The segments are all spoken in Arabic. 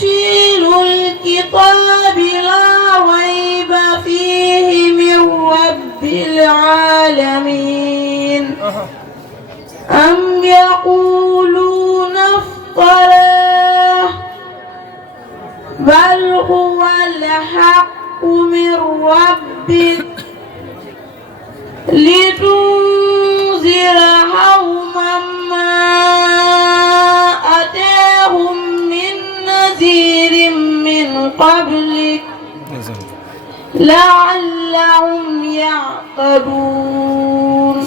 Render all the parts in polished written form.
تفصيل الكتاب لا ريب فيه من رب العالمين أم يقولون افتراه بل هو الحق من ربك لتنذر قوما ما أتاهم من نذير من قبلك لعلهم يعقلون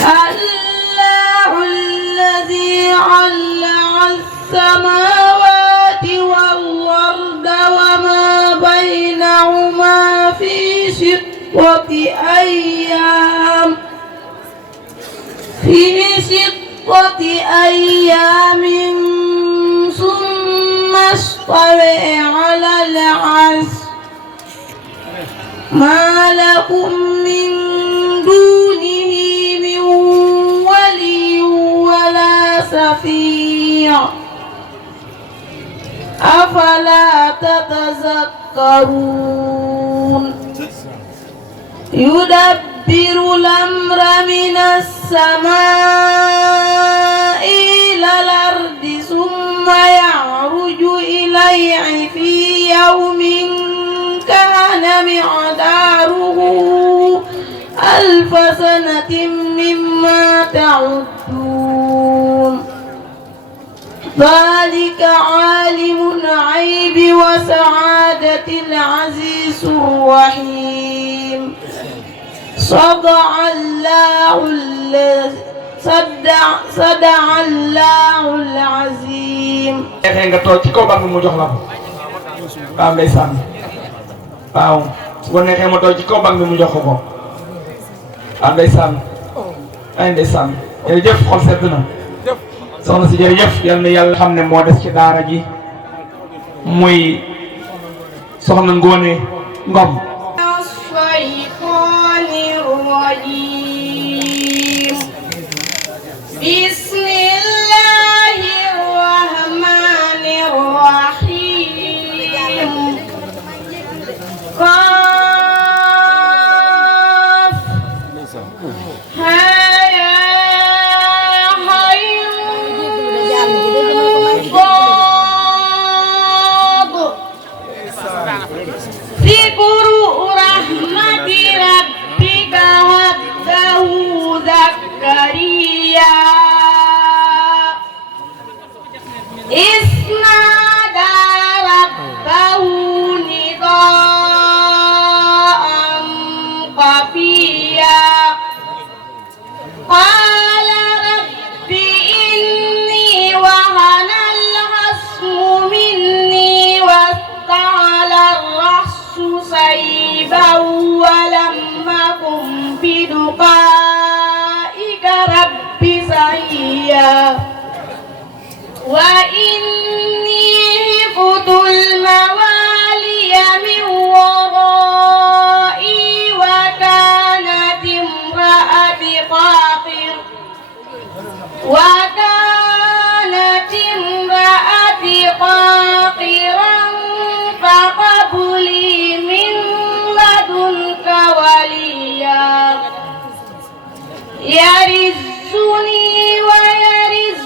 الله الذي علق السماوات والأرض وما بينهما في ستة أيام ثم استوى على العرش ما لكم من دونه من ولي ولا شفيع أفلا تتذكرون يدبر الأمر من السماء إلى الأرض ثم يعرج إليه في يوم كان مقداره 1000 سنة مما تعدون ذلك عالم الغيب وشهادة العزيز الرحيم صدق الله العظيم. Neexee nga toog ci kaw bàq mu jox la ko waaw ndeysaan waaw su ko neexee ma toog ci kaw bàq mu jox ko ko waaw ndeysaan ay ndeysaan jërëjëf xol sedd na soxna si jërëjëf yal na yàlla xam ne moo des ci daara ji muy soxna Ngoone Ngom. بسم الله الرحمن الرحيم قاف هيا صاد ذكر رحمة ربك عبده زكريا إذ نادى ربه نداء خفيا قال رب إني وهن العظم مني واستعل الرأس شيبا ولم أكن بدعائك رب شقيا وإني خفت الموالي من ورائي وكانت امرأتي قاقرا فهب لي من لدنك وليا يرثني ويرث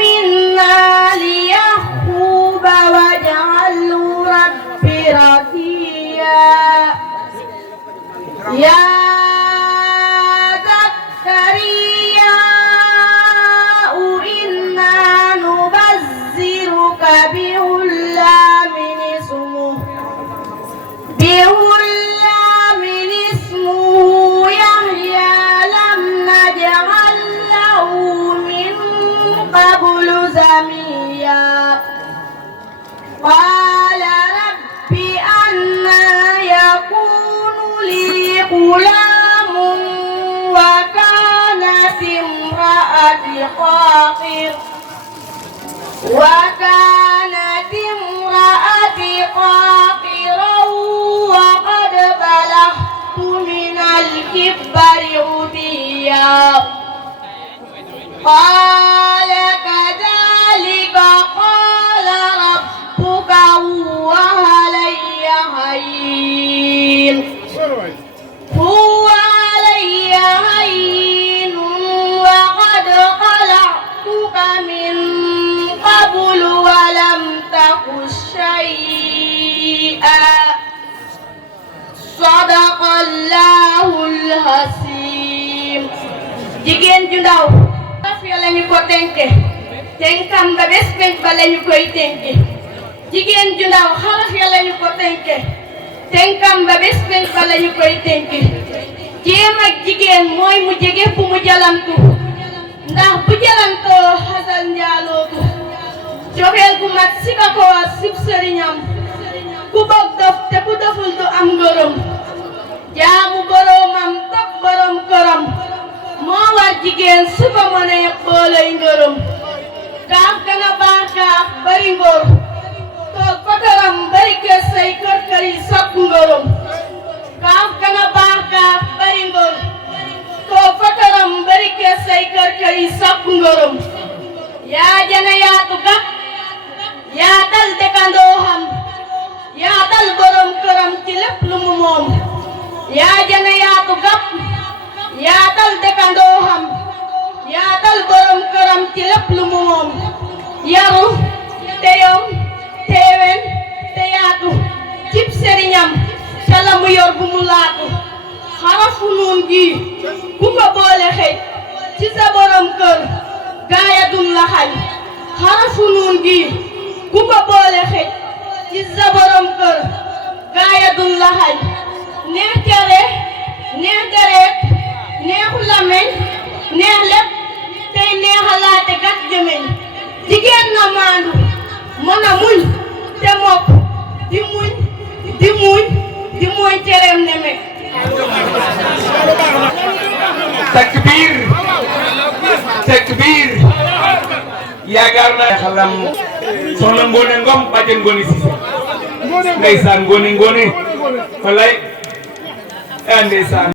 من آل يعقوب واجعله رب رضيا يا زكريا إنا نبشرك بغلام اسمه يحيى لم نجعل له من قبل سميا قال رب أنى يكون لي غلام وكانت امرأتي قاقرا وقد بلغت من الكبر عتيا قال كذلك قال sadaqallahul hasim. Jigéen ju ndaw xaraf ya lañu ko tënke tënkam ba bés penc ba lañu koy tënke. jigéen ju ndaw xaraf ya lañu ko tënke tënkam ba bés penc ba lañu koy tënke. jéem ak jigéen mooy mu jege fu mu jalantu ndax bu jalantoo xasal njaalootu. cofeel gu mat si ka ko war sib sëriñam ku bëgg dof te ku doful du am ngërëm. jaamu boroomam topp borom këram moo war jigéen su ko mënee boolay ngërëm. kaaf gana baax kaaf bari ngóor toog fa këram bari kër say kër kër yi sopp ngërëm. kaaf gana baax kaaf bari ngóor toog fa këram bari kër say kër kër yi sopp ngërëm. yaa jana yaatu gàpp yaatal dëkkandoo xam yaatal borom këram ci lépp lu mu moom. yaa jana yaatu gàpp yaatal dëkkandoo xam yaatal borom këram ci lépp lu mu moom. yaru te yom teewen te yaatu cib sëriñam ca la mu yor bu mu laatu. xarafu nuun gi ku ko boole xëj ci sa borom kër gaaya dun la xañ. xarafu nuun gi ku ko boole xëj ci sa borom kër gaaya dun la xañ. neex tere neex deret neexu lameñ neex lépp tey neexalaate gat jëmeñ. jigéen na maandu mën a muñ te mokk di muñ di muñ di muñ cereem ne mek. takbir takbir. yaakaar naa xalam soxna Ngone Ngom bàjjen Ngone Cissé ndeysaan Ngone walay ndeysaan